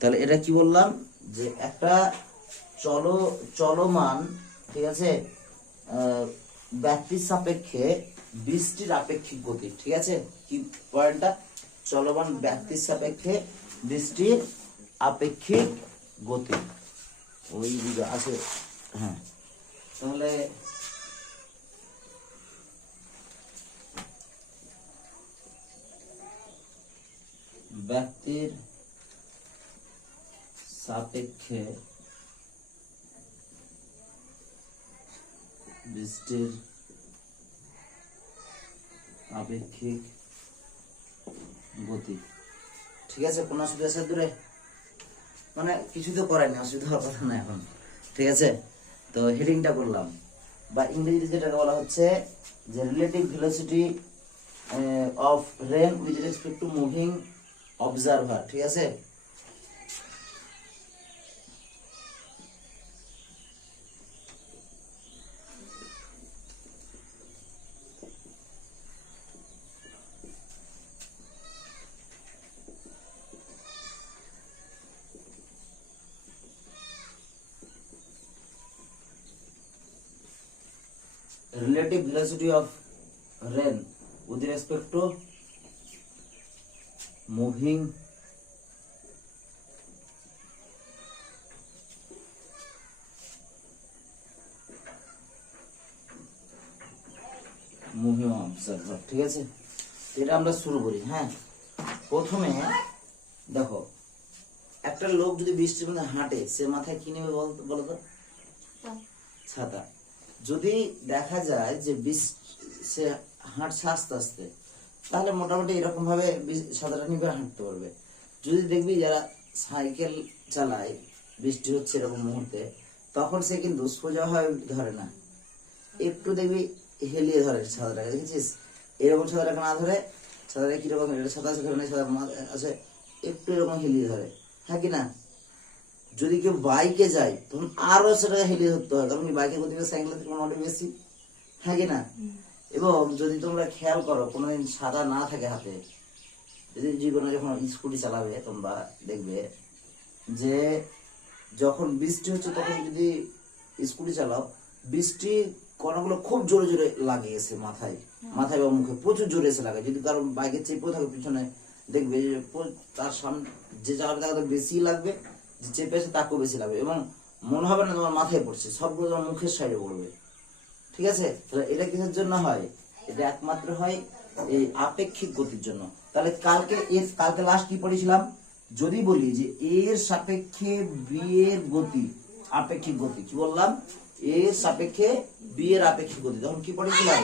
তাহলে এটা কি বললাম যে একটা চলমান, ঠিক আছে, ব্যক্তির সাপেক্ষে বৃষ্টির আপেক্ষিক গতি। ঠিক আছে, কি পয়েন্টটা? চলমান ব্যক্তির সাপেক্ষে বৃষ্টির আপেক্ষিক গতি ওই দিকে আছে। হ্যাঁ, তাহলে ব্যক্তির সাপেক্ষে বৃষ্টির আপেক্ষিক গতি। ঠিক আছে, কোনো অসুবিধা আছে দূরে? মানে কিছু তো করায়নি, অসুবিধা হওয়ার কথা না এখন। ঠিক আছে, তো হেডিংটা করলাম, বা ইংরেজিতে যেটাকে বলা হচ্ছে যে relative velocity of rain with respect to moving observer. ঠিক আছে, relative velocity of rain with respect to moving observer। ঠিক আছে, এটা আমরা শুরু করি। হ্যাঁ, প্রথমে দেখো, একটা লোক যদি বৃষ্টির মধ্যে হাঁটে, সে মাথায় কি নেবে বলো তো? ছাতা। যদি দেখা যায় যে সে হাঁটছে আস্তে আস্তে, তাহলে মোটামুটি এরকম ভাবে ছাতাটা নিয়ে হাঁটতে পারবে। যদি দেখবি যারা সাইকেল চালায়, বৃষ্টি হচ্ছে এরকম মুহূর্তে, তখন সে কিন্তু সোজা ভাবে ধরে না, একটু দেখবি হেলিয়ে ধরে ছাতাটাকে। দেখেছিস? এরকম ছাতাটাকে না ধরে, ছাতাটা কিরকম ছাতা আছে, ছাতা আছে, একটু এরকম হেলিয়ে ধরে। হ্যাঁ কি না? যদি কেউ বাইকে যায় তখন আরো সেটা হেলিয়ে ধরতে হয়, কারণ বাইকের গতি সাইকেলের থেকে অনেক বেশি। হ্যাঁ কি না? এবং যদি তোমরা খেয়াল করো, কোনোদিন ছাতা না থাকে হাতে, যদি জীবনে যখন স্কুটি চালাবে, তোমরা দেখবে যে যখন বৃষ্টি হচ্ছে তখন যদি স্কুটি চালাও, বৃষ্টি কণাগুলো খুব জোরে জোরে লাগে এসে মাথায় বা মুখে প্রচুর জোরে এসে লাগে। যদি কারণ বাইকে চেপেও থাকে পিছনে, দেখবে তার সামনে যে জায়গাটা বেশি লাগবে, যে চেপে এসে তাকেও বেশি লাগবে, এবং মনে হবে না তোমার মাথায় পড়ছে, সবগুলো তোমার মুখের সাইডে পড়বে। ঠিক আছে, তাহলে এটা কিসের জন্য হয়? এটা একমাত্র হয় এই আপেক্ষিক গতির জন্য। তাহলে কালকে লাস্ট কি পড়েছিলাম? যদি বলি যে এর সাপেক্ষে বি এর গতি আপেক্ষিক গতি, কি বললাম? এর সাপেক্ষে বি এর আপেক্ষিক গতি, তখন কি পড়েছিলাম?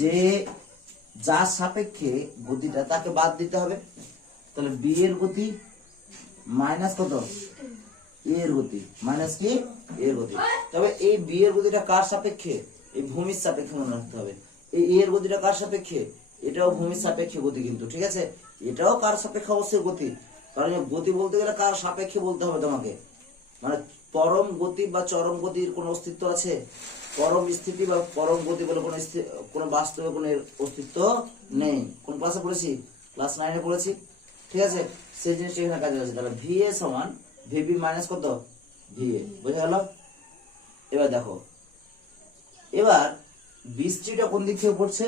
যে যার সাপেক্ষে গতিটা তাকে বাদ দিতে হবে। তাহলে বি এর গতি মাইনাস কত? এর গতি মাইনাস কি? এর গতি। তবে এই বি এর গতিটা কার সাপেক্ষে? এই ভূমির সাপেক্ষে মনে রাখতে হবে। এই এর গতিটা কার সাপেক্ষে? এটাও ভূমির সাপেক্ষে গতি কিন্তু। ঠিক আছে, এটাও কার সাপেক্ষে? অবশ্যই গতি। কারণ গতি বলতে গেলে কার সাপেক্ষে বলতে হবে তোমাকে। মানে পরম গতি বা চরম গতির কোনো অস্তিত্ব আছে? পরম স্থিতি বা পরম গতি বলে কোনো বাস্তবে কোনো অস্তিত্ব নেই। কোন ক্লাসে পড়েছি? ক্লাস 9-এ পড়েছি। ঠিক আছে, সেই জিনিসটা এখানে কাজে আছে। তাহলে ভি এ সমান ভিবি মাইনাস কত? V A. বোঝা গেল? এবার দেখো, এবার বৃষ্টিটা কোন দিক থেকে পড়ছে?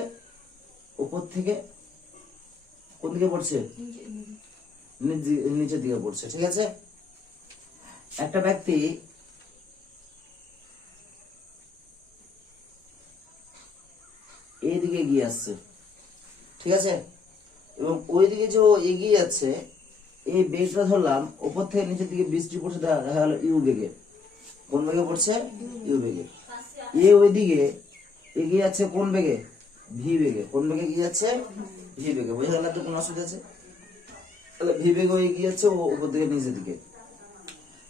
উপর থেকে। কোন দিকে পড়ছে? নিচের দিকে পড়ছে। ঠিক আছে, একটা ব্যক্তি এইদিকে এগিয়ে আসছে, ঠিক আছে, এবং ওইদিকে যে এগিয়ে যাচ্ছে, এই বেগটা ধরলাম উপর থেকে নিচের দিকে বৃষ্টি পড়ছে, দেখা গেল ইউ বেগে। কোন বেগে পড়ছে? ইউ বেগে। এ ওইদিকে এগিয়ে যাচ্ছে কোন বেগে? ভি বেগে। কোন বেগে এগিয়ে যাচ্ছে? ভি বেগে। বোঝা গেল? তো কোনো অসুবিধা আছে? তাহলে ভি বেগে এগিয়ে যাচ্ছে ও উপর দিকে নিচের দিকে।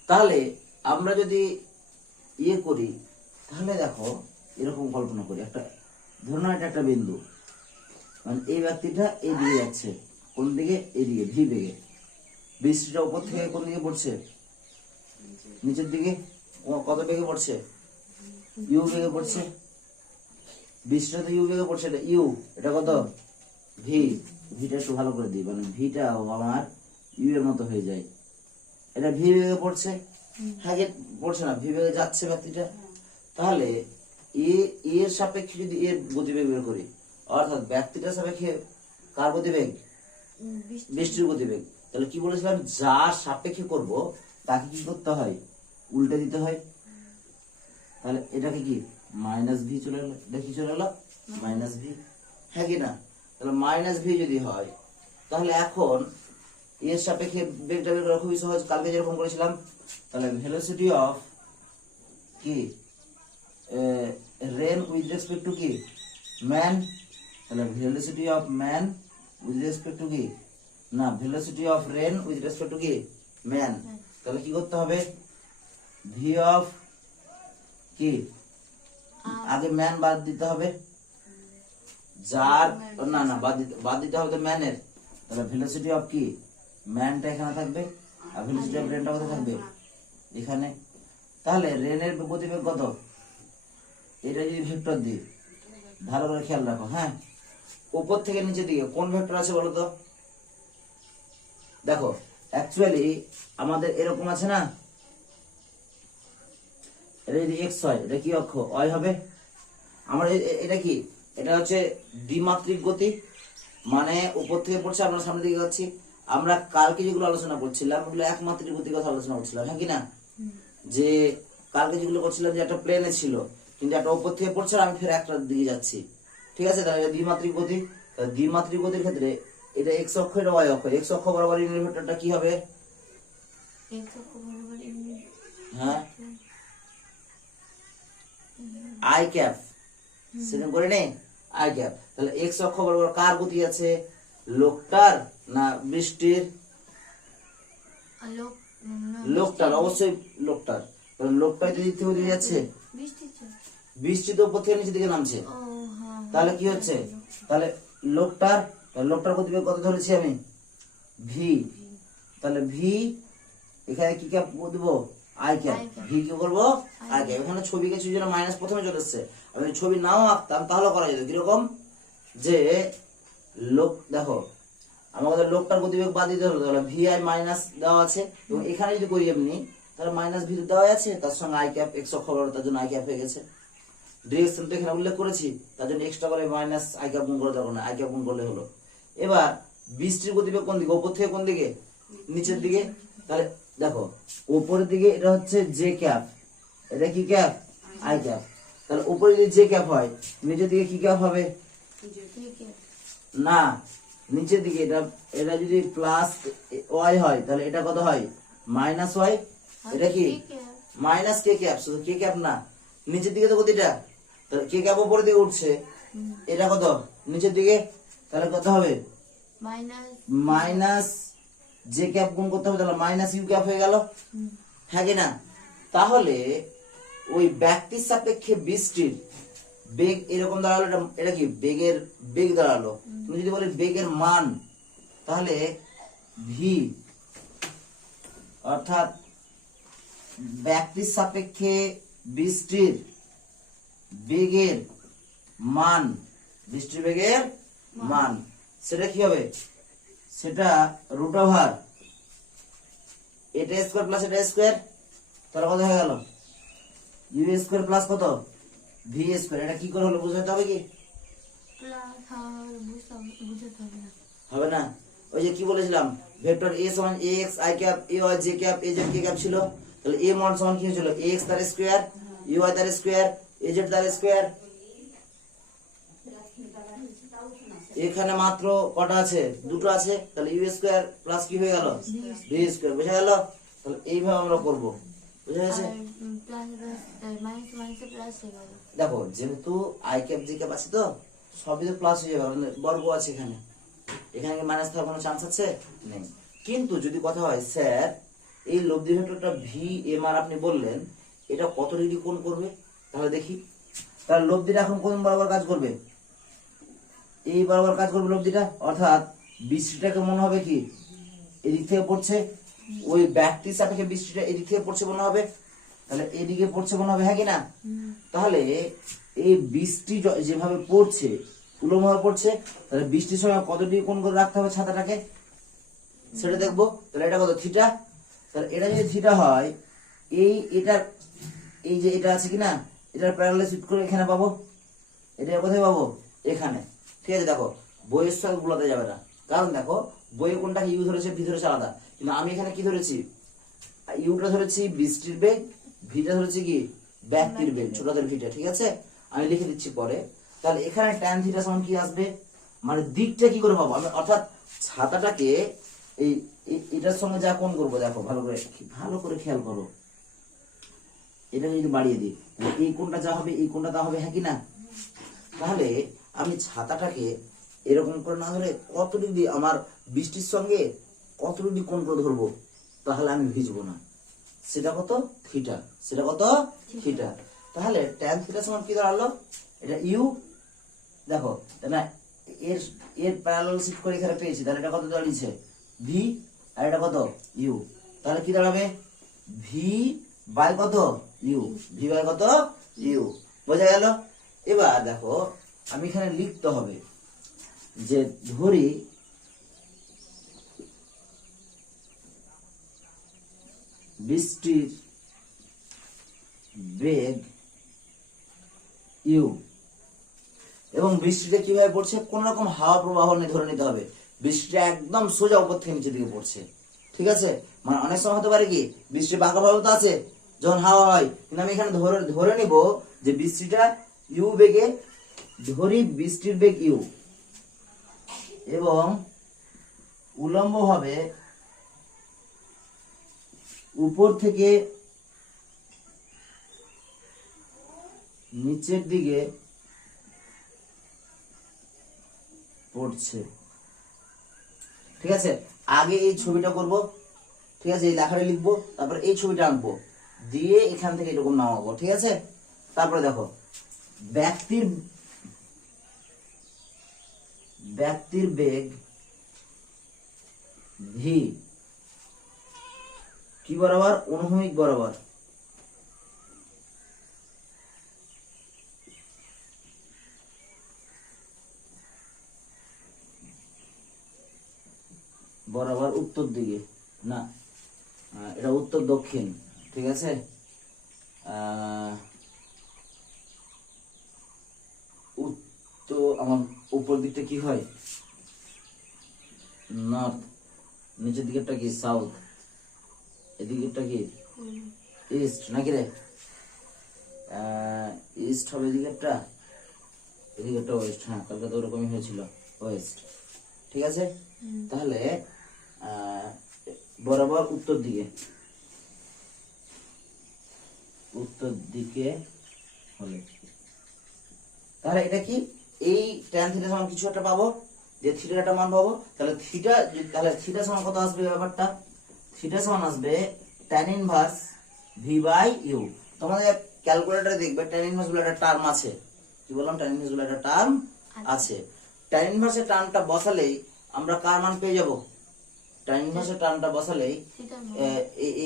তাহলে আমরা যদি ইয়ে করি, তাহলে দেখো এরকম কল্পনা করি, একটা ধরুন এটা একটা বিন্দু, মানে এই ব্যক্তিটা এদিকে যাচ্ছে, কোন দিকে? এদিকে, ভি বেগে। বৃষ্টিটা উপর থেকে কোন দিকে পড়ছে? নিচের দিকে। কত বেগে পড়ছে? ইউ বেগে পড়ছে। বৃষ্টিটা তো ইউ বেগে পড়ছে, এটা ইউ, এটা কত? ভি। ভিটা একটু ভালো করে দিই, মানে ভিটা আমার ইউ এর মতো হয়ে যায়। এটা ভি বেগে পড়ছে, হ্যাঁ পড়ছে না, ভি বেগে যাচ্ছে ব্যক্তিটা। তাহলে এর সাপেক্ষে যদি এর গতিবেগ বের করি, অর্থাৎ ব্যক্তিটার সাপেক্ষে কার গতিবেগ, বৃষ্টির গতিবেগ, তাহলে কি বলেছিলাম, যার সাপেক্ষে করব তাকে কি করতে হয়, উল্টে দিতে হয়। তাহলে এটাকে কি মাইনাস ভি চলে এলো, দেখি চলে এলো মাইনাস ভি, হ্যাঁ কি না? তাহলে মাইনাস ভি যদি হয়, তাহলে এখন এর সাপেক্ষে বেগটা বের করা খুবই সহজ, কালকে যেরকম করেছিলাম। তাহলে ভেলোসিটি অফ কি রেন উইথ রেসপেক্ট টু কি ম্যান, তাহলে velocity of man with respect to কি না, velocity of rain with respect to কি ম্যান। তাহলে কি করতে হবে, ভি অফ কি আগে ম্যান বাদ দিতে হবে, যার না না বাদ দিতে হবে তো ম্যানের। তাহলে ভেলোসিটি অফ কি ম্যানটা এখানে থাকবে, আর ভেলোসিটি অফ রেনটা কোথায় থাকবে, এখানে। তাহলে রেনের গতিবেগ কত, এটা যদি ভেক্টর দিই, ভালো করে খেয়াল রাখো, হ্যাঁ, উপর থেকে নিচের দিকে কোন ভেক্টর আছে বলো তো? দেখো অ্যাকচুয়ালি আমাদের এরকম আছে না, এটা যদি এক্স হয়, এটা কি অক্ষ, ওয়াই হবে। আমার এটা কি, এটা হচ্ছে দ্বিমাত্রিক গতি, মানে উপর থেকে পড়ছে, আমরা সামনের দিকে যাচ্ছি। আমরা কালকে যেগুলো আলোচনা করছিলাম ওগুলো একমাত্রিক গতির কথা আলোচনা করছিলাম, হ্যাঁ কি না? যে কালকে যেগুলো করছিলাম যে একটা প্লেনে ছিল, কিন্তু একটা উপর থেকে পড়ছে আর আমি ফের একটার দিকে যাচ্ছি, ঠিক আছে? তাহলে এটা দ্বিমাত্রিক গতি। দ্বিমাত্রিক গতির ক্ষেত্রে এটা এক্স অক্ষ, এটা ওয়াই অক্ষ। এক্স অক্ষ বরাবর ইউনিট ভেক্টরটা কি হবে, হ্যাঁ আই ক্যাপ, সেরকম করে নেই আই ক্যাপ। তাহলে এক্স অক্ষ বরাবর কার গতি আছে, লোকটার না বৃষ্টির? লোকটার, অবশ্যই লোকটার। তাহলে লোকটাই তো দিক থেকে যাচ্ছে, বৃষ্টি তো উপর থেকে নিচের দিকে নামছে, তাহলে কি হচ্ছে, তাহলে লোকটার গতিবেগ কত ধরেছি আমি, ভি। তাহলে ভি এখানে কি ক্যাপ দেবো, আই ক্যাপ, ভি কি করবো, আই ক্যাপ। এখানে ছবি কিছু যেন মাইনাস প্রথমে চলে এসছে, আমি ছবি নাও আঁকতাম তাহলে করা যেত। কিরকম, যে লোক, দেখো আমাদের লোকটার গতিবেগ বাদ দিতে হলো, তাহলে ভি আই মাইনাস দেওয়া আছে, এবং এখানে যদি করি এমনি, তাহলে মাইনাস ভি দেওয়া আছে, তার সঙ্গে আই ক্যাপ, এক্স অক্ষ তার জন্য আই ক্যাপ হয়ে গেছে। ডিরেকশনটা এখানে উল্লেখ করেছি, তার জন্য এক্সট্রা করে মাইনাস আই ক্যাপ গুণ করে দরকার না, আই ক্যাপ গুণ করলে হলো। এবার বৃষ্টির গতিবেগ কোন দিকে, উপর থেকে কোন দিকে, নিচের দিকে। তাহলে দেখো উপরের দিকে এটা হচ্ছে জে ক্যাপ, এটা কি ক্যাপ, আই ক্যাপ। তাহলে উপরে যদি জে ক্যাপ হয়, নিচের দিকে কি ক্যাপ হবে, না নিচের দিকে এটা যদি প্লাস ওয়াই হয়, তাহলে এটা কত হয়, মাইনাস ওয়াই। এটা কি মাইনাস কে ক্যাপ, শুধু কে ক্যাপ না, নিচের দিকে তো গতিটা, তাহলে কে ক্যাপ উপরের দিকে উঠছে, এটা কত নিচের দিকে, তাহলে কত হবে, মাইনাস জে ক্যাপ গুণ করতে হবে, তাহলে মাইনাস ইউ ক্যাপ হয়ে গেল, হ্যাঁ কি না? তাহলে ওই ব্যক্তির সাপেক্ষে বৃষ্টির বেগ এরকম দাঁড়ালো, এটা কি বেগ দাঁড়ালো। তুমি যদি বলি বেগের মান, তাহলে ভি, অর্থাৎ ব্যক্তির সাপেক্ষে বৃষ্টির বেগের মান, বৃষ্টির বেগের মান, সেটা কি হবে, সেটা রুট ওভার এটা স্কয়ার প্লাস এটা স্কয়ার, তাহলে কত হয়ে গেল, ইউ স্কয়ার প্লাস কত, ভি স্কয়ার। এটা কি করে হলো বুঝাতে হবে কি, হবে না? ওই যে কি বলেছিলাম, ভেক্টর এ সমান A X I cap, A Y J cap, A Z K cap ছিল। তাহলে এ মান সমান কি হয়েছিল, এ এক্স তার স্কয়ার, ইউ ওয়াই তার স্কয়ার, এ জেড তার স্কয়ার। এখানে মাত্র কটা আছে, দুটো আছে, তাহলে ইউ স্কয়ার প্লাস কি হয়ে গেল, ভি স্কয়ার। বোঝা গেল? তাহলে এইভাবে আমরা করব, বুঝা গেছে? দেখো যেহেতু আই ক্যাপ জি ক্যাপ আছে, তো সবই তো প্লাস হয়ে যাবে, বর্গ আছে এখানে, এখানে কি মাইনাস থাকার কোনো চান্স আছে, নেই। কিন্তু যদি কথা হয় স্যার এই লব্ধি ভেক্টরটা ভি এম আর আপনি বললেন, এটা কত ডিগ্রি কোণ করবে, তাহলে দেখি। তাহলে লব্ধিটা এখন কোন বরাবর কাজ করবে, এই বরাবর কাজ করবে লব্ধিটা, অর্থাৎ বৃষ্টিটাকে মনে হবে কি এদিক থেকে পড়ছে, ওই ব্যক্তির সাপেক্ষে বৃষ্টিটা এদিক থেকে পড়ছে মনে হবে, তাহলে এদিকে পড়ছে মনে হবে, হ্যাঁ কি না? তাহলে এই বৃষ্টি যেভাবে পড়ছে, উলম্বভাবে পড়ছে, তাহলে বৃষ্টির সময় কত ডিগ্রি কোণ করে রাখতে হবে ছাতাটাকে, সেটা দেখবো। তাহলে এটা কত, থিটা। তাহলে এটা যদি থিটা হয়, এটার এই যে এটা আছে কিনা, এটার প্যারালাল শিফট করে এখানে পাবো, এটা কোথায় পাবো, এখানে। ঠিক আছে, দেখো বইয়ের সঙ্গে গুলাতে যাবে না, কারণ দেখো বইয়ে কোনটাকে ইউ ধরেছে, ভি ধরেছে আলাদা, কিন্তু আমি এখানে কি ধরেছি, ইউটা ধরেছি বৃষ্টির বেগ, ভিটা ধরেছি কি ব্যক্তির বেগ, ছোটদের ভিটা। ঠিক আছে, আমি লিখে দিচ্ছি পরে। তাহলে এখানে ট্যান থিটা সমান কি আসবে, মানে দিকটা কি করে পাবো আমি, অর্থাৎ ছাতাটাকে এই এটার সঙ্গে যা কোণ করবো, দেখো ভালো করে খেয়াল করো, এটা যদি বাড়িয়ে দিই, এই কোণটা যা হবে এই কোণটা তা হবে, হ্যাঁ কি না? তাহলে আমি ছাতাটাকে এরকম করে না ধরে কত ডিগ্রি আমার বৃষ্টির সঙ্গে কত ডিগ্রি কোণ করে ধরবো, তাহলে আমি ভিজবো না, সেটা কত থিটা, সেটা কত থিটা। তাহলে ট্যান থিটা সমান কি দাঁড়ালো, এটা ইউ, দেখো না এর এর প্যারালাল শিফট করে এখানে পেয়েছি, তাহলে এটা কত দাঁড়িয়েছে ভি, আর এটা কত ইউ, তাহলে কি দাঁড়াবে ভি বাই কত ইউ, ভি বাই কত ইউ, বোঝা গেল? এবার দেখো আমি এখানে লিখতে হবে যে ধরি বৃষ্টির বেগ ইউ, এবং বৃষ্টিটা কিভাবে পড়ছে, কোন রকম হাওয়া প্রবাহ নেই ধরে নিতে হবে, বৃষ্টিটা একদম সোজা উপর থেকে নিচের দিকে পড়ছে। ঠিক আছে, মানে অনেক সময় হতে পারে কি বৃষ্টি বাঁকা ভাবে তো আছে যখন হাওয়া হয়, কিন্তু আমি এখানে ধরে নিব যে বৃষ্টিটা ইউ বেগে, ধরি বৃষ্টির বেগ ইউ, এবং উলম্ব ভাবে উপর থেকে নিচের দিকে পড়ছে। ঠিক আছে, আগে এই ছবিটা করব, ঠিক আছে, এই লেখাটা লিখবো, তারপর এই ছবিটা আঁকবো, দিয়ে এখান থেকে এরকম নামাবো। ঠিক আছে, তারপরে দেখো ব্যক্তির বেগ ভি কি বরাবর, অনুভূমিক বরাবর, বরাবর উত্তর দিকে, না এটা উত্তর দক্ষিণ। ঠিক আছে, উত্তর আমার উপর দিকটা কি হয় নর্থ, নিচের দিকেরটা কি সাউথ, এদিকেরটা কি ইস্ট নাকি রে, ইস্ট হবে এদিকেরটা, এদিকেরটা ওয়েস্ট, হ্যাঁ কালকে তো ওরকমই হয়েছিল ওয়েস্ট। ঠিক আছে, তাহলে বরাবর উত্তর দিকে, উত্তর দিকে হলে তাহলে এটা কি, এই ট্যান থিটা সমান কিছু একটা পাবো, যে থিটার একটা মান পাবো, তাহলে থিটা সমান কত আসবে, ব্যাপারটা থিটা সমান আসবে tan inverse V by U. তোমাদের ক্যালকুলেটরে দেখবে ট্যান ইনভার্স বলে একটা টার্ম আছে, কি বললাম, ট্যান ইনভার্স বলে একটা টার্ম আছে, ট্যান ইনভার্সের টার্মটা বসালেই আমরা কার মান পেয়ে যাব, ট্যান ইনভার্সের টার্মটা বসালেই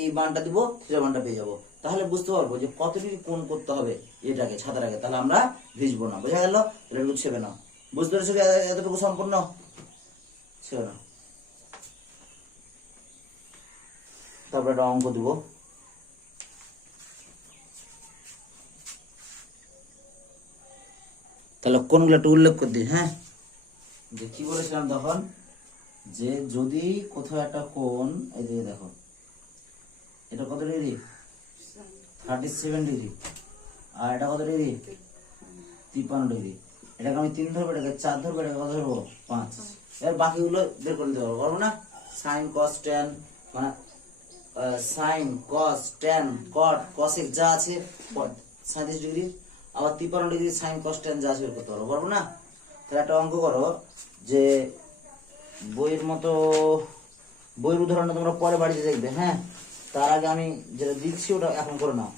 এই মানটা দিব, থিটার মানটা পেয়ে যাব। তাহলে বুঝতে পারবো যে কত ডিগ্রি কোণ করতে হবে এটাকে ছাতাটাকে, তাহলে আমরা ভিজবো না। বোঝা গেল? এটা একটু ছেবে নাও, বুঝতে পেরেছো এতটুকু সম্পূর্ণ, ছেবে নাও। তারপরে একটা অঙ্ক দিব, তাহলে কোনগুলো একটু উল্লেখ করে দিই। হ্যাঁ, যে কি বলেছিলাম তখন, যে যদি কোথাও একটা কোণ, এই দিকে দেখো এটা কত ডিগ্রি, 37 ডিগ্রি, আর এটা কত ডিগ্রি, 53 ডিগ্রি, এটাকে আমি 3 ধরবো, এটাকে 4 ধরবো, এটাকে কত ধরবো 5, এর বাকিগুলো বের করে নিতে পারবো না, সাইন কস ট্যান, মানে সাইন কস ট্যান কট কসেক যা আছে 37 ডিগ্রি, আবার 53 ডিগ্রি সাইন কস ট্যান যা আছে বের করতে পারবো না। তাহলে একটা অঙ্ক করো, যে বইয়ের মতো, বইয়ের উদাহরণটা তোমরা পরে বাড়িতে দেখবে। হ্যাঁ, তার আগে আমি যেটা দিচ্ছি ওটা এখন করে নাও।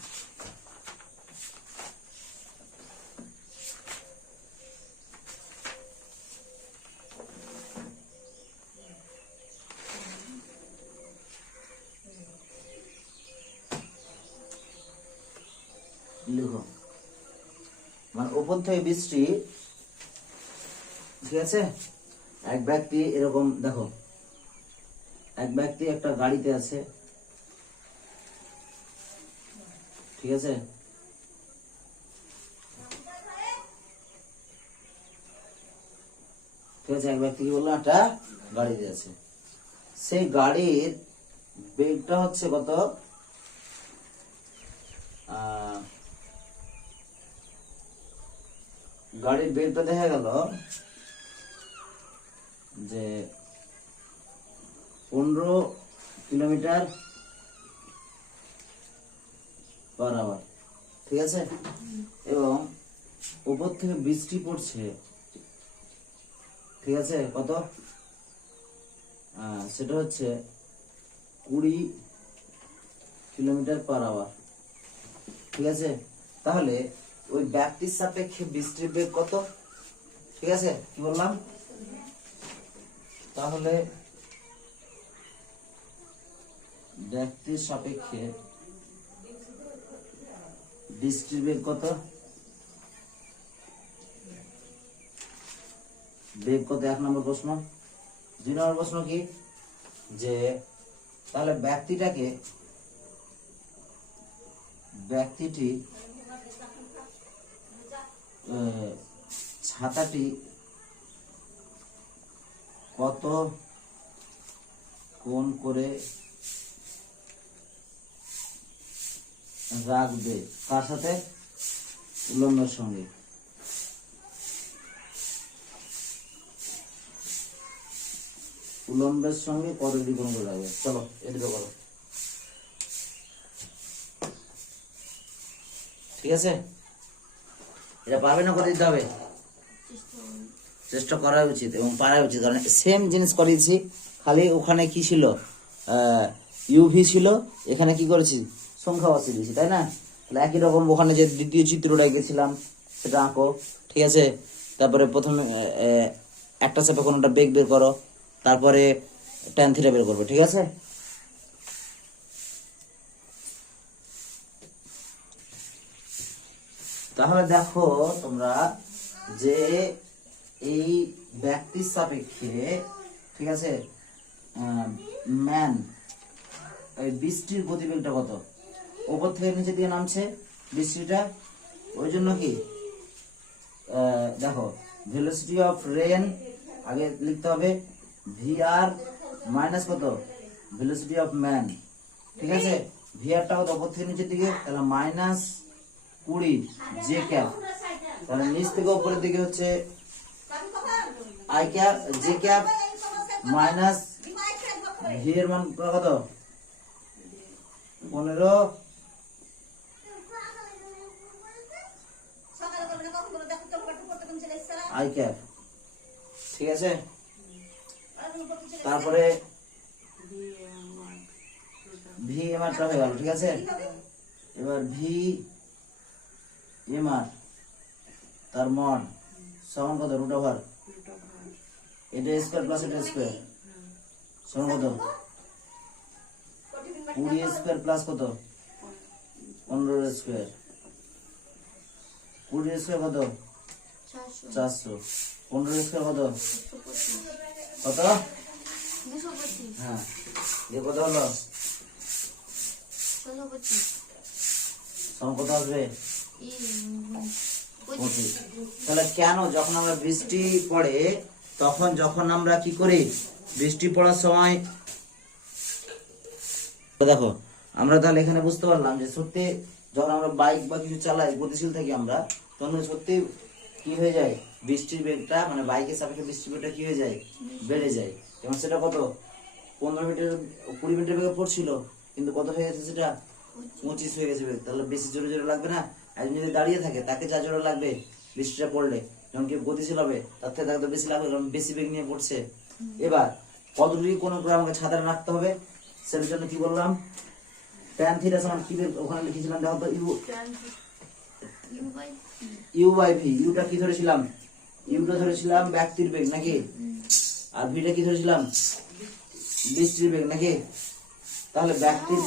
লিখো, মানে উপর থেকে বৃষ্টি, ঠিক আছে, এক ব্যক্তি এরকম দেখো, এক ব্যক্তি একটা গাড়িতে আছে, ঠিক আছে? ঠিক আছে, এক ব্যক্তি কি বললাম একটা গাড়িতে আছে, সেই গাড়ির বেগটা হচ্ছে কত, গাড়ির বেগটা দেখা গেল যে 15 কিলোমিটার পার আওয়ার, ঠিক আছে? এবং উপর থেকে বৃষ্টি পড়ছে, ঠিক আছে? কত? সেটা হচ্ছে 20 কিলোমিটার পার আওয়ার, ঠিক আছে? তাহলে ওই ব্যক্তির সাপেক্ষে বৃষ্টির বেগ কত? ঠিক আছে, কি বললাম? তাহলে ব্যক্তির সাপেক্ষে বৃষ্টির বেগ কত? বেগ কত? 1 নম্বর প্রশ্ন। 2 নম্বর প্রশ্ন কি, যে তাহলে ব্যক্তিটি ছাতাটি কত কোণ করে রাখবে, কার সাথে? উল্লম্বের সঙ্গে। উল্লম্বের সঙ্গে কত ডিগ্রি কোণ করে রাখবে? চলো এদিকে করো, ঠিক আছে? এটা পারবে না, করে দিতে হবে, চেষ্টা করা উচিত এবং পারা উচিত, কারণ সেম জিনিস করিয়েছি, খালি ওখানে কি ছিল, ইউভি ছিল, এখানে কি করেছি, সংখ্যা বসিয়ে দিয়েছি, তাই না? তাহলে একই রকম ওখানে যে দ্বিতীয় চিত্রটা এঁকেছিলাম সেটা আঁকো, ঠিক আছে? তারপরে প্রথমে একটা চাপে কোনোটা বেগ বের করো, তারপরে ট্যান থিটা বের করবো, ঠিক আছে? তাহলে দেখো তোমরা যে এই ব্যক্তির সাপেক্ষে, ঠিক আছে, ম্যান এই বৃষ্টির গতিবেগটা কত? উপর থেকে নিচে দিকে নামছে বৃষ্টিটা, ওই জন্য কি দেখো ভেলোসিটি অফ রেন আগে লিখতে হবে ভিআর মাইনাস কত, ভেলোসিটি অফ ম্যান, ঠিক আছে? ভিআরটা কত? উপর থেকে নিচের দিকে, তাহলে -20 জে ক্যাপ, তাহলে নিচ থেকে উপরের দিকে হচ্ছে I cap, J cap minus V এর মান কত? 15 আই ক্যাপ, ঠিক আছে? তারপরে ভি এম আরটা হয়ে গেল, ঠিক আছে? এবার ভি এম আর তার মড সমান কত? রুট ওভার এটা স্কয়ার প্লাস এটা স্কয়ার সমান কত? 20 স্কয়ার প্লাস কত? 15 স্কয়ার, 20 স্কয়ার কত? 400, 15 স্কয়ার কত? কত? হ্যাঁ, এ কত হলো? সমান কত আসবে? 25। তাহলে কেন যখন আমরা বৃষ্টি পড়ে তখন যখন আমরা কি করি, বৃষ্টি পড়ার সময় দেখো আমরা তাহলে এখানে বুঝতে পারলাম যে সত্যি যখন আমরা বাইক বা কিছু চালাই, গতিশীল থাকি আমরা, তখন সত্যি কি হয়ে যায়, বৃষ্টির বেগটা মানে বাইকের সাপেক্ষে বৃষ্টির বেগটা কি হয়ে যায়, বেড়ে যায়। এবং সেটা কত 15 মিটার 20 মিটার বেগে পড়ছিল, কিন্তু কত হয়ে গেছে সেটা 25 হয়ে গেছে বেগ। তাহলে বেশি জোরে জোরে লাগবে না, একজন যদি দাঁড়িয়ে থাকে তাকে যা জোরে লাগবে বৃষ্টিটা পড়লে, যখন কেউ গতিশীল হবে তার থেকে তাকে তো বেশি লাগবে, কারণ বেশি বেগ নিয়ে পড়ছে। এবার কতটুকু কোন করে আমাকে ছাতাটা রাখতে হবে, সেটার জন্য কি বললাম, ট্যান থিটা সমান কি ওখানে লিখেছিলাম দেখো তো, ইউ বাই ভি। ইউটা কি ধরেছিলাম, ইউটা ধরেছিলাম ব্যক্তির বেগ নাকি, আর ভিটা কি ধরেছিলাম, বৃষ্টির বেগ নাকি? তাহলে ব্যক্তির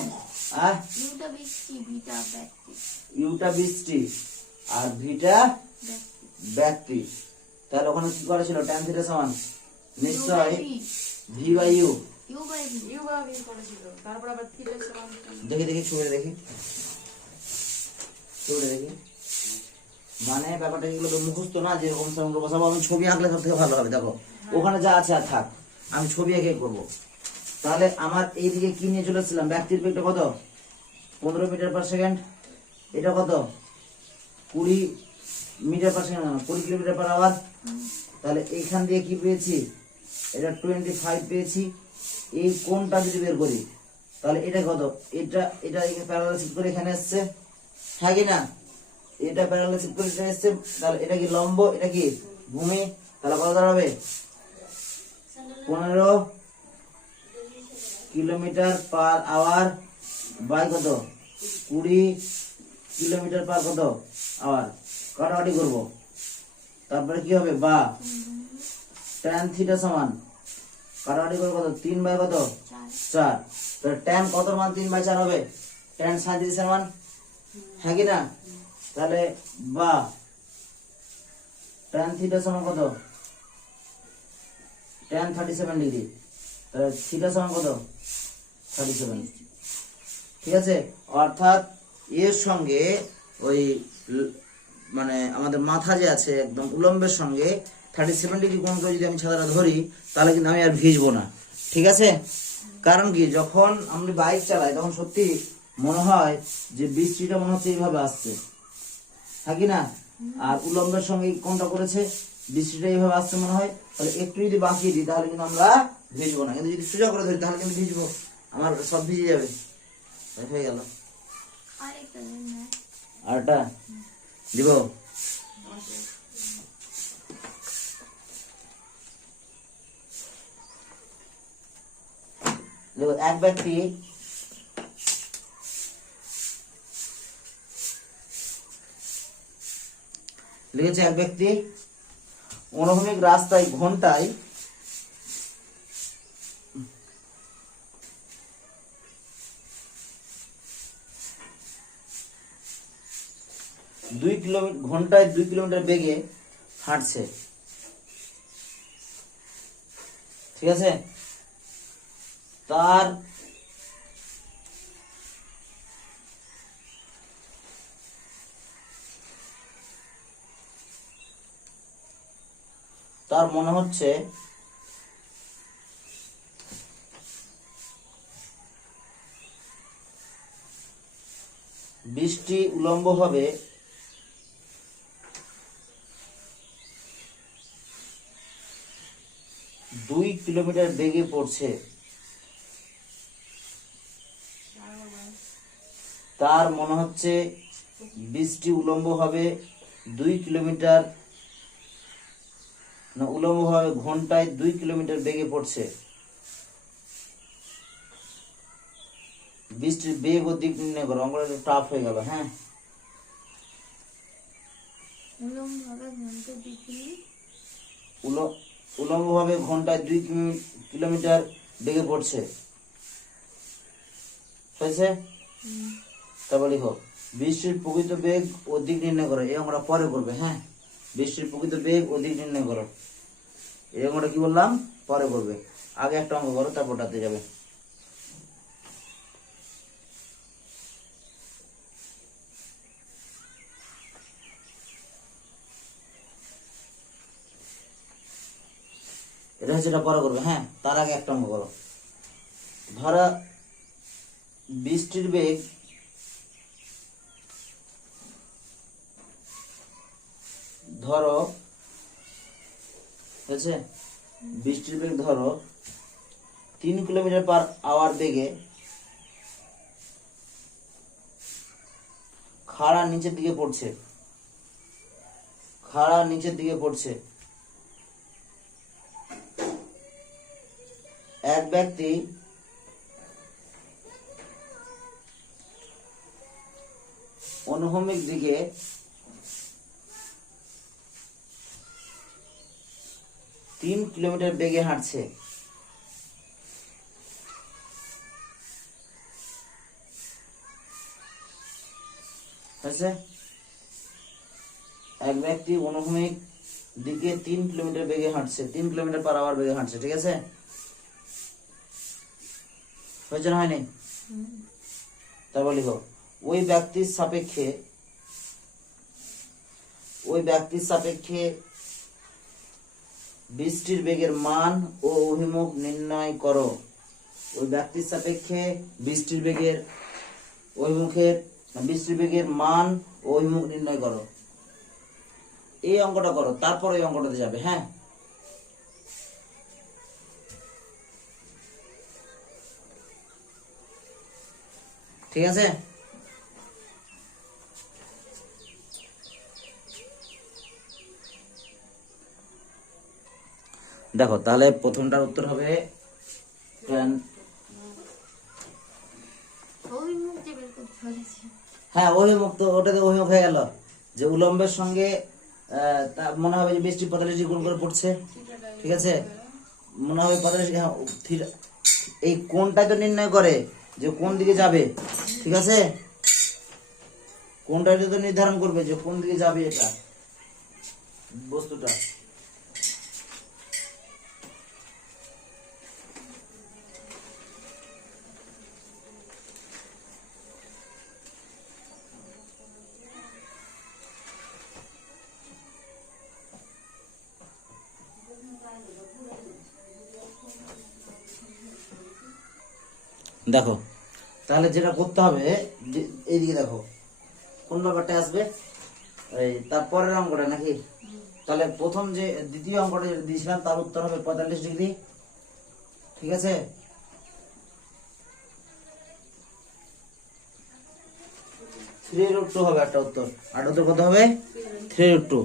ইউটা বৃষ্টি আর ভিটা ব্যক্তি, তাহলে ওখানে কি করা ছিল, ট্যান থিটা সমান নিশ্চয় ভি বাই ইউ। দেখি দেখি ছবি দেখি, ছবিটা দেখি। মানে ব্যাপারটা এগুলো তো মুখস্থ না, যে এরকম সঙ্গে বসাবো। আমি ছবি আঁকলে সব থেকে ভালো হবে। দেখো ওখানে যা আছে আর থাক, আমি ছবি এঁকে করবো। তাহলে আমার এইদিকে কি নিয়ে চলে এসেছিলাম, ব্যক্তির বেগটা কত 15 মিটার পার সেকেন্ড, এটা কত 20 metre per second, 20 kilometre per hour. তাহলে এইখান দিয়ে কি পেয়েছি, এটা 25 পেয়েছি। এই কোণটা যদি বের করি তাহলে এটা কত, এটা এটা প্যারালাল করে এখানে এসছে, হ্যাঁ কি না, এটা প্যারালাল করে এখানে এসছে। তাহলে এটা কি লম্ব, এটা কি ভূমি, তাহলে কত দাঁড়াবে 15 কিলোমিটার পার আওয়ার বাই কত 20 কিলোমিটার পার কত আওয়ার, কাটাকাটি করবো। তারপরে কি হবে, বা tan থিটা সমান কাটাকাটি করে কত 3 বাই কত 4। তাহলে tan কত মান 3 বাই 4 হবে, tan 37 এর মান, হ্যাঁ কি না। তাহলে বা tan থিটা সমান কত tan 37 ডিগ্রি, তাহলে থিটা সমান কত 37। ঠিক আছে, অর্থাৎ এর সঙ্গে ওই মানে আমাদের মাথা যে আছে একদম উলম্বের সঙ্গে 37 ডিগ্রি কোণ করে যদি আমি ছাতাটা ধরি তাহলে কিন্তু আমি আর ভিজবো না। ঠিক আছে, কারণ কি যখন আমরা বাইক চালাই তখন সত্যি মনে হয় যে বৃষ্টিটা মনে হচ্ছে এইভাবে আসছে, হ্যাঁ কি না। আর উলম্বের সঙ্গে কোনটা করেছে, বৃষ্টিটা এইভাবে আসছে মনে হয়। তাহলে একটু যদি বাঁকিয়ে দিই তাহলে কিন্তু আমরা ভিজবো না, কিন্তু যদি সোজা করে ধরি তাহলে কিন্তু ভিজবো, আমার সব ভিজে যাবে। হয়ে গেল, আরটা দিব। দেখো এক ব্যক্তি লিখেছে, এক ব্যক্তি অনুভূমিক রাস্তায় ঘন্টায় 2 কিলোমিটার বেগে হাঁটছে। ঠিক আছে, তার মনে হচ্ছে বৃষ্টি উলম্ব হবে 2 কিলোমিটার বেগে পড়ছে। তার মনে হচ্ছে বৃষ্টি উলম্ব হবে 2 কিলোমিটার না উলম্ব হবে ঘন্টায় 2 কিলোমিটার বেগে পড়ছে। বৃষ্টির বেগ ও দিক নির্ণয় করো। অঙ্কটা একটু টাফ হয়ে গেল। হ্যাঁ, উলম্ব ভাবে ঘন্টায় 2 কিলোমিটার বেগে পড়ছে। হয়েছে, তারপর লিখো বৃষ্টির প্রকৃত বেগ ও দিক নির্ণয় করো। এই অঙ্কটা পরে করবে। হ্যাঁ, বৃষ্টির প্রকৃত বেগ ও দিক নির্ণয় করো, এই অঙ্কটা কি বললাম পরে করবে। আগে একটা অঙ্ক করো, তারপরটাতে যাবে। এটা হচ্ছে, এটা পরে করবে। হ্যাঁ, তার আগে একটা অঙ্ক করো। ধরো বৃষ্টির বেগ বৃষ্টির বেগ ধরো 3 কিলোমিটার পার আওয়ার বেগে খাড়া নিচের দিকে পড়ছে। এক ব্যক্তি অনুভূমিক দিকে 3 কিলোমিটার বেগে হাঁটছে। এক ব্যক্তি অনুভূমিক দিকে 3 কিলোমিটার বেগে হাঁটছে, 3 কিলোমিটার পার আওয়ার বেগে হাঁটছে। ঠিক আছে, হয়েছে না হয়নি? তারপর লিখো ওই ব্যক্তির সাপেক্ষে ওই ব্যক্তির সাপেক্ষে বৃষ্টির বেগের মান ও অভিমুখ নির্ণয় করো। ওই ব্যক্তির সাপেক্ষে বৃষ্টির বেগের বৃষ্টির বেগের মান ও অভিমুখ নির্ণয় করো। এই অঙ্কটা করো, তারপর এই অঙ্কটাতে যাবে। হ্যাঁ, ঠিক আছে। দেখো তাহলে প্রথমটার উত্তর হবে হ্যাঁ অভিমুখ, তো ওটাতে অভিমুখ হয়ে গেল যে উলম্বের সঙ্গে মনে হবে যে বৃষ্টি 45 ডিগ্রি কোণ করে পড়ছে, ঠিক আছে, মনে হবে 45। হ্যাঁ, এই কোণটাই তো নির্ণয় করে যে কোন দিকে যাবে, ঠিক আছে, কোনটাই তো নির্ধারণ করবে যে কোন দিকে যাবে এটা বস্তুটা। দেখো তাহলে যেটা করতে হবে, এইদিকে দেখো কোন ব্যাপারটা আসবে, এই তারপরের অঙ্কটা নাকি। তাহলে প্রথম যে দ্বিতীয় অঙ্কটা যেটা দিয়েছিলাম তার উত্তর হবে 45 ডিগ্রি, ঠিক আছে। থ্রি রুট টু হবে একটা উত্তর, আর উত্তর কত হবে 3√2।